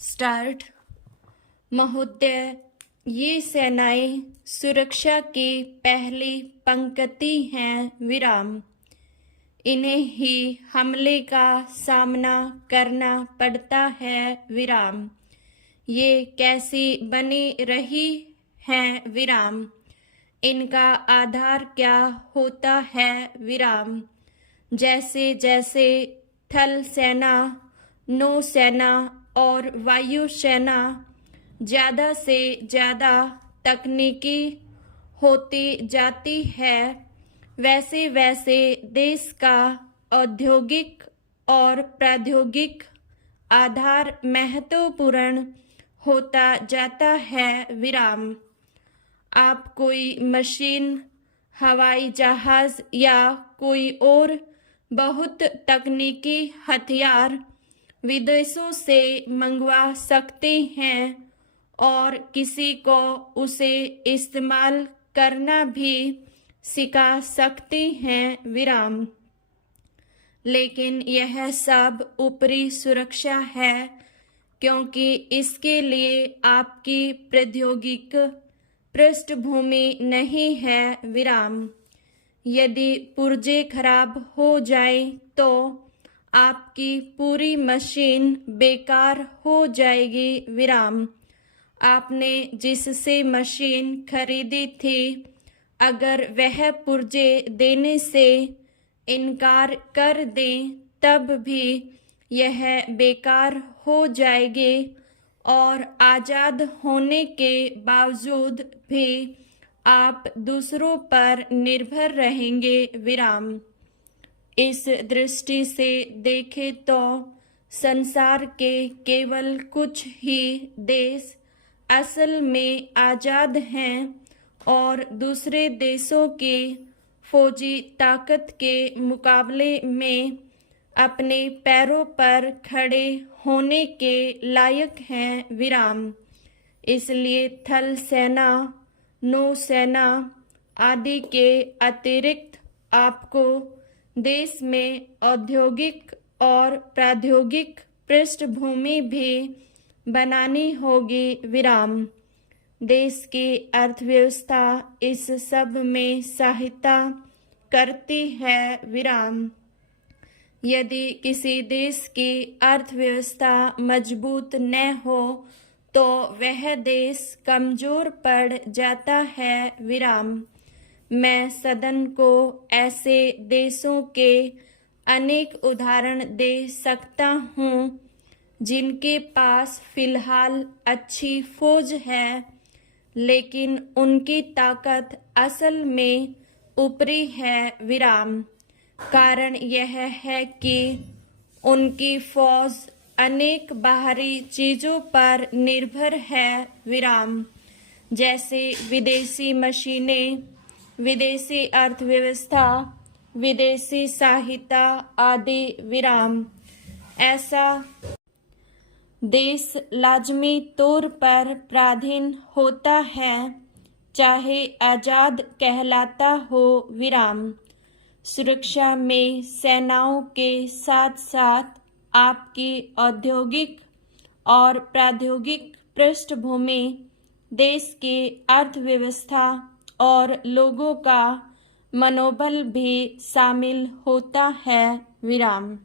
Start. महोदय, ये सेनाएं सुरक्षा की पहली पंक्ति हैं। विराम। इन्हें ही हमले का सामना करना पड़ता है। विराम। ये कैसी बनी रही हैं। विराम। इनका आधार क्या होता है। विराम। जैसे जैसे थल सेना, नौसेना और वायुसेना ज़्यादा से ज़्यादा तकनीकी होती जाती है, वैसे वैसे देश का औद्योगिक और प्रौद्योगिक आधार महत्वपूर्ण होता जाता है। विराम। आप कोई मशीन, हवाई जहाज या कोई और बहुत तकनीकी हथियार विदेशों से मंगवा सकते हैं और किसी को उसे इस्तेमाल करना भी सिखा सकते हैं। विराम। लेकिन यह सब ऊपरी सुरक्षा है, क्योंकि इसके लिए आपकी प्रौद्योगिक पृष्ठभूमि नहीं है। विराम। यदि पुर्जे खराब हो जाए तो आपकी पूरी मशीन बेकार हो जाएगी। विराम। आपने जिससे मशीन खरीदी थी, अगर वह पुर्जे देने से इनकार कर दे तब भी यह बेकार हो जाएगी और आज़ाद होने के बावजूद भी आप दूसरों पर निर्भर रहेंगे। विराम। इस दृष्टि से देखें तो संसार के केवल कुछ ही देश असल में आज़ाद हैं और दूसरे देशों की फौजी ताकत के मुकाबले में अपने पैरों पर खड़े होने के लायक हैं। विराम। इसलिए थल सेना, नौसेना आदि के अतिरिक्त आपको देश में औद्योगिक और प्रौद्योगिक पृष्ठभूमि भी बनानी होगी। विराम। देश की अर्थव्यवस्था इस सब में सहायता करती है। विराम। यदि किसी देश की अर्थव्यवस्था मजबूत न हो तो वह देश कमजोर पड़ जाता है। विराम। मैं सदन को ऐसे देशों के अनेक उदाहरण दे सकता हूँ जिनके पास फिलहाल अच्छी फौज है, लेकिन उनकी ताकत असल में ऊपरी है। विराम। कारण यह है कि उनकी फौज अनेक बाहरी चीज़ों पर निर्भर है। विराम। जैसे विदेशी मशीनें, विदेशी अर्थव्यवस्था, विदेशी सहायता आदि। विराम। ऐसा देश लाजमी तौर पर पराधीन होता है, चाहे आज़ाद कहलाता हो। विराम। सुरक्षा में सेनाओं के साथ साथ आपकी औद्योगिक और प्रौद्योगिक पृष्ठभूमि, देश की अर्थव्यवस्था और लोगों का मनोबल भी शामिल होता है। विराम।